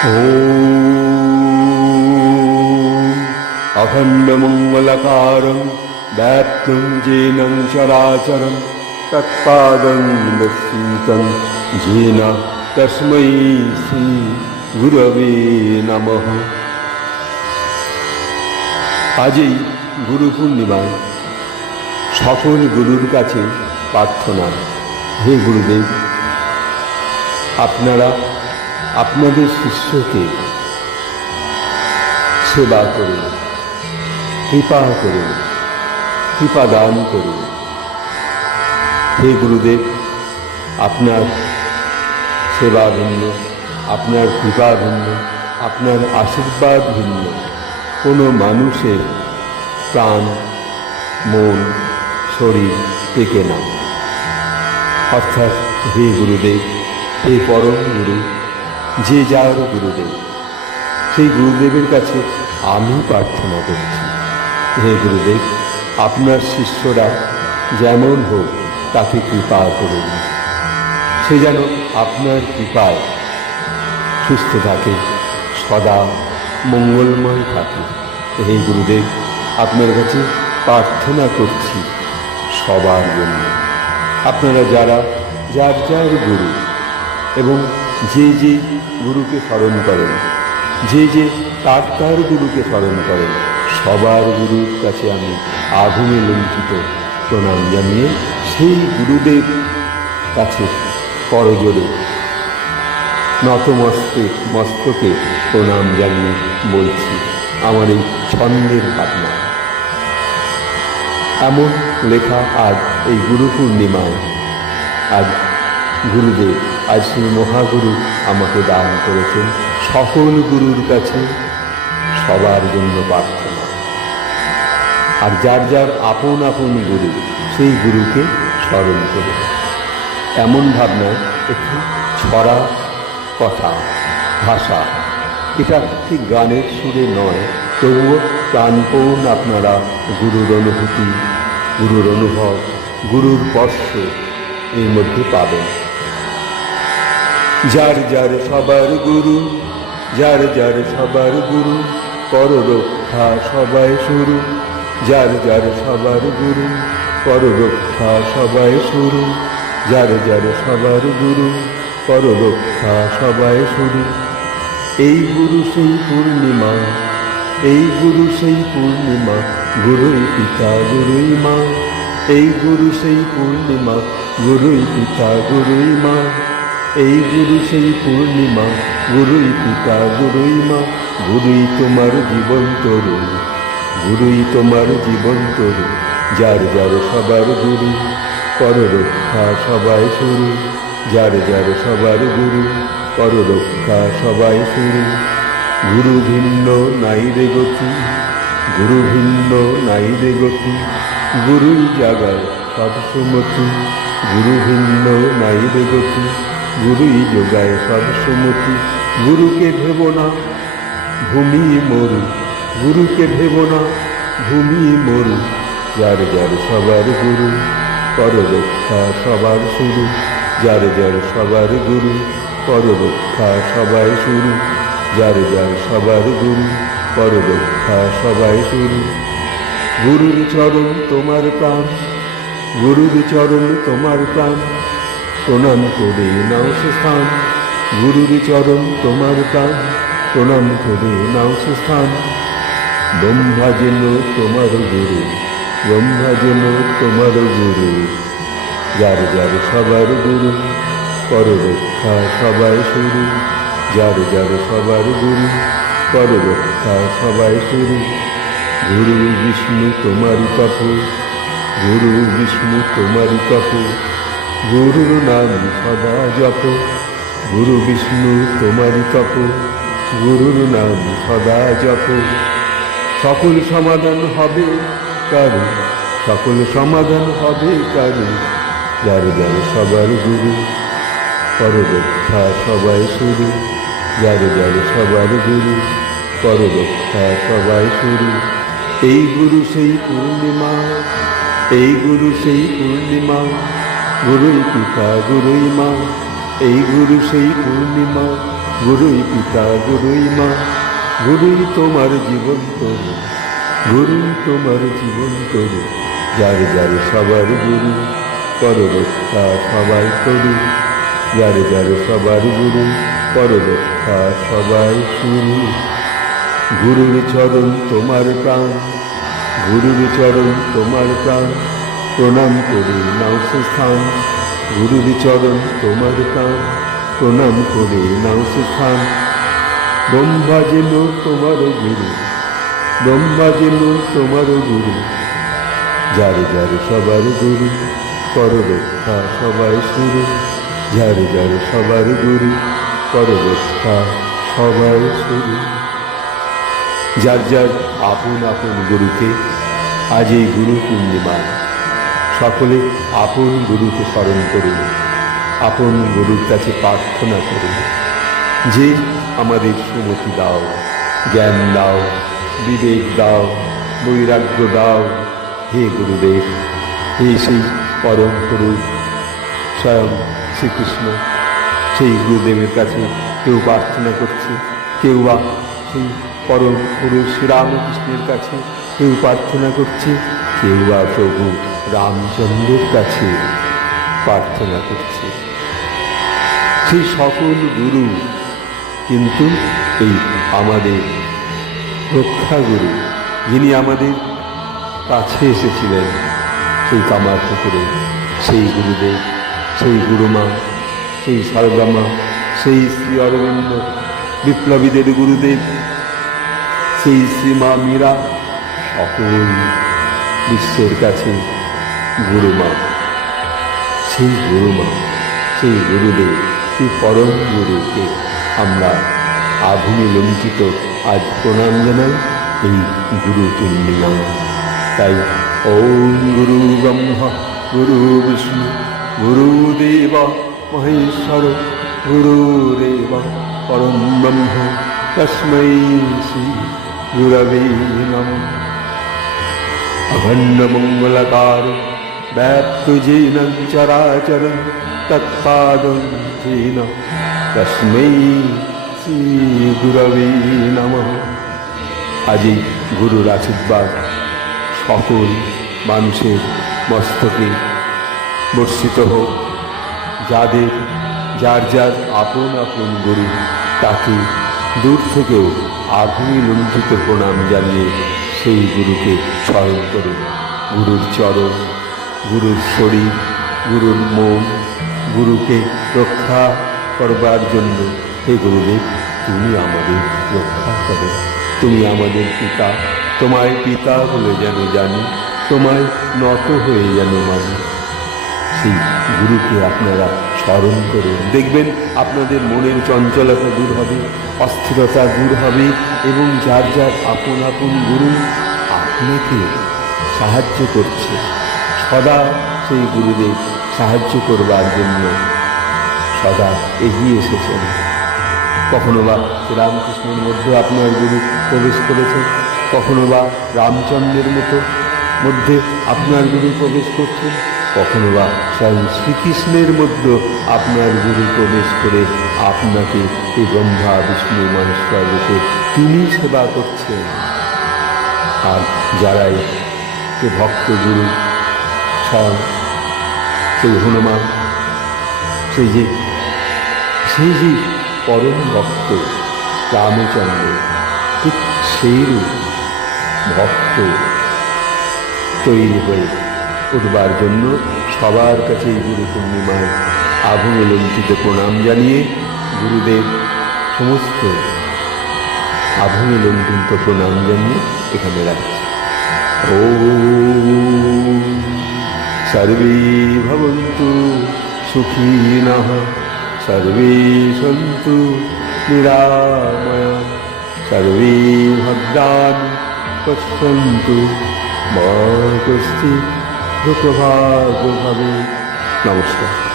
ॐ अखण्डमङ्गलकारं व्याप्तं येन चराचरं तत्पादं दर्शितं येन तस्मै श्रीगुरवे नमः। আজই গুরু পূর্ণিমায় সকল গুরুর কাছে প্রার্থনা, হে গুরুদেব, আপনারা আপনাদের শিষ্যকে সেবা করুন, কৃপা করুন, কৃপা দান করুন। হে গুরুদেব, আপনার সেবা ভিন্ন, আপনার কৃপা ভিন্ন, আপনার আশীর্বাদ ভিন্ন কোনো মানুষের প্রাণ, মন, শরীর টেকে না। অর্থাৎ হে গুরুদেব, হে পরম গুরু, যে যার গুরুদেব, সেই গুরুদেবের কাছে আমি প্রার্থনা করছি, হে গুরুদেব, আপনার শিষ্যরা যেমন হোক তাকে কৃপা করুন, সে যেন আপনার কৃপায় সুস্থ থাকে, সদা মঙ্গলময় থাকে। হে গুরুদেব, আপনার কাছে প্রার্থনা করছি সবার জন্য। আপনারা যারা যার যার গুরু এবং যে যে গুরুকে স্মরণ করেন, যে যে তার তার গুরুকে স্মরণ করেন, সবার গুরুর কাছে আমি আগুনে লুণ্ঠিত প্রণাম জানিয়ে সেই গুরুদেব কাছে করজোড়ে মস্তকে প্রণাম জানিয়ে বলছি আমার এই ছন্দের ভাবনা। এমন লেখা আজ এই গুরু পূর্ণিমায়, আজ গুরুদেব, আজ শ্রী মহাগুরু আমাকে দান করেছেন। সকল গুরুর কাছে সবার জন্য প্রার্থনা। আর যার যার আপন আপন গুরু, সেই গুরুকে স্মরণ করে এমন ভাবনায় একটি ছড়া কথা, ভাষা, এটা ঠিক গানের সুরে নয়, তবুও প্রাণপণ আপনারা গুরুর অনুভূতি, গুরুর অনুভব, গুরুর স্পর্শ এর মধ্যে পাবেন। যার যার সবার গুরু, যার যার সবার গুরু, কর রক্ষা সবাই শুরু। যার যার সবার গুরু, কর রক্ষা সবাই শুরু। যার যার সবার গুরু, কর রক্ষা সবাই শুরু। এই গুরু সেই পূর্ণিমা, এই গুরু সেই পূর্ণিমা, গুরুই পিতা গুরুই মা। এই গুরু সেই পূর্ণিমা, গুরুই পিতা গুরুই মা। এই গুরু সেই পূর্ণিমা, গুরুই পিতা গুরুই মা। গুরুই তোমার জীবন তরুণ, গুরুই তোমার জীবন তরুণ। যার যার সবার গুরু, কর রক্ষা সবাই শুরু। যার যার সবার গুরু, কর রক্ষা সবাই শুরু। গুরু ভিন্ন নাই রে গতি, গুরু ভিন্ন নাই রে গতি। গুরুই জাগায় সব সুমতি, গুরু ভিন্ন নাই রে গতি। গুরুই যোগায় সব সুমতি। গুরুকে ভেব না ভূমি মরু, গুরুকে ভেব না ভূমি মরু। যার যার সবার গুরু, কর রক্ষা সবার শুরু। যার যার সবার গুরু, কর রক্ষা সবাই শুরু। যার যার সবার গুরু, কর রক্ষা সবাই শুরু। গুরুর চরণ তোমার প্রাণ, গুরুর চরণ তোমার প্রাণ। প্রণাম করে নাও সে স্থান, গুরুর চরণ তোমার প্রাণ। প্রণাম করে নাও সে স্থান। ব্রহ্মা যেন তোমার গুরু, ব্রহ্মা যেন তোমার গুরু। যার যার সবার গুরু, কর রক্ষা সবাই শুরু। যার যার সবার গুরু, কর রক্ষা সবাই শুরু। গুরু বিষ্ণু তোমারই তপ, গুরু বিষ্ণু তোমারই তপ। গুরুর নাম সদা জপ, গুরু বিষ্ণু তোমারই তপ। গুরুর নাম সদা জপ। সকল সমাধান হবে কারু, সকল সমাধান হবে কারু। যার যার সবার গুরু, কর রক্ষা সবাই শুরু। যার যার সবার গুরু, কর রক্ষা সবাই শুরু। এই গুরু সেই পূর্ণিমা, এই গুরু সেই পূর্ণিমা, গুরুই পিতা গুরুই মা। এই গুরু সেই পূর্ণিমা, গুরুই পিতা গুরুই মা, গুরুই তোমার জীবন তরু, গুরুই তোমার জীবন তরু। যার যার সবার গুরু, পর রক্ষা সবাই করু। যার যার সবার গুরু, পর রক্ষা সবাই শুরু। গুরুর চরণ তোমার প্রাণ, গুরুর চরণ তোমার প্রাণ, প্রণাম করে নাও সে স্থান। গুরুর চরণ তোমার প্রাণ, প্রণাম করে নাও সে স্থান। ব্রহ্মা যেন তোমার গুরু, ব্রহ্মা যেন তোমার গুরু। যার যার সবার গুরু, পর রক্ষা সবাই শুরু। যার যার সবার গুরু, পর রক্ষা সবাই শুরু। যার যার আপন আপন গুরুকে আজ এই গুরু পূর্ণিমা সকলে আপন গুরুকে স্মরণ করুন, আপন গুরুর কাছে প্রার্থনা করুন যে আমাদের সুমতি দাও, জ্ঞান দাও, বিবেক দাও, বৈরাগ্য দাও। হে গুরুদেব, হে সেই পরম পুরুষ স্বয়ং শ্রীকৃষ্ণ, সেই গুরুদেবের কাছে কেউ প্রার্থনা করছে, কেউ বা সেই পরম পুরুষ শ্রীরামকৃষ্ণের কাছে কেউ প্রার্থনা করছে, কেউ বা প্রভু রামচন্দ্রের কাছে প্রার্থনা করছে। সেই সকল গুরু কিন্তু এই আমাদের রক্ষাগুরু, যিনি আমাদের কাছে এসেছিলেন সেই কামারপুকুরে, সেই গুরুদেব, সেই গুরুমা, সেই সারদামা, সেই শ্রী অরবিন্দ, বিপ্লবীদের গুরুদেব, সেই শ্রীমা মীরা, সকল বিশ্বের কাছে গুরুমা, সেই গুরুমা, সেই গুরুদেব, সেই পরম গুরুকে আমরা আভূমি লুণ্ঠিত আজ প্রণাম জানাই এই গুরু পূর্ণিমা। তাই ওম গুরু ব্রহ্মা গুরু বিষ্ণু গুরুদেব মহেশ্বর গুরুরেব পরম ব্রহ্ম তস্मै শ্রী গুরবে নমঃ। অখণ্ড মঙ্গলকার ব্যাপ্ত যেন চরাচরং তৎপাদং যেন তস্मै শ্রী গুরবে নমঃ। আজই গুরুর আশীর্বাদ সকল মানুষের মস্তকে বর্ষিত হোক। যাদের যার যার আপন আপন গুরু, তাকে দূর থেকেও আভূমি লুণ্ঠিত প্রণাম জানিয়ে সেই গুরুকে স্মরণ করুন। গুরুর চরণ, গুরুর শরীর, গুরুর মন, গুরুকে রক্ষা করবার জন্য হে গুরুদেব, তুমি আমাদের রক্ষা করো। তুমি আমাদের পিতা, তোমায় পিতা বলে যেন জানি, তোমায় নত হয়ে যেন মানি। সেই গুরুকে আপনারা স্মরণ করুন, দেখবেন আপনাদের মনের চঞ্চলতা দূর হবে, অস্থিরতা দূর হবে এবং যার যার আপন আপন গুরু আপনাকে সাহায্য করছে। সদা সেই গুরুদেব সাহায্য করবার জন্য সদা এগিয়ে এসেছেন। কখনো বা শ্রীরামকৃষ্ণের মধ্যে আপনার গুরু প্রবেশ করেছেন, কখনো বা রামচন্দ্রের মধ্যে আপনার গুরু প্রবেশ করছেন, কখনো বা স্বয়ং শ্রীকৃষ্ণের মধ্যে আপনার গুরু প্রবেশ করে আপনাকে এই ব্রহ্মা বিষ্ণু মহেশ্বর রূপে তিনি সেবা করছেন। আর যারাই সে ভক্ত গুরু স্বয়ং সেই হনুমান, সেই যে পরম ভক্ত রামচন্দ্র, ঠিক সেই ভক্ত তৈরি হয়ে উঠবার জন্য সবার কাছে এই গুরু পূর্ণিমায় আভূমি লুণ্ঠিত প্রণাম জানিয়ে গুরুদেব সমস্ত আভূমি লুণ্ঠিত প্রণাম জানিয়ে এখানে রাখছি। ওম সর্বে ভবন্তু সুখিনঃ, সর্বে সন্তু নিরাময়া, সর্বে ভদ্রাণি পশ্যন্তু মা কশ্চিৎ দুঃখভাগ্ ভবেৎ। নমস্কার।